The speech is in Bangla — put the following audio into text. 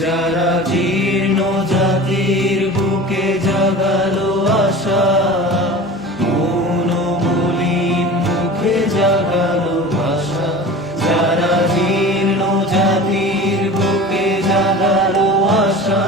যারা জীর্ণ জাতির বুকে জাগালো আশা মুখে জাগালো ভাষা। যারা জীর্ণ জাতির বুকে জাগালো আশা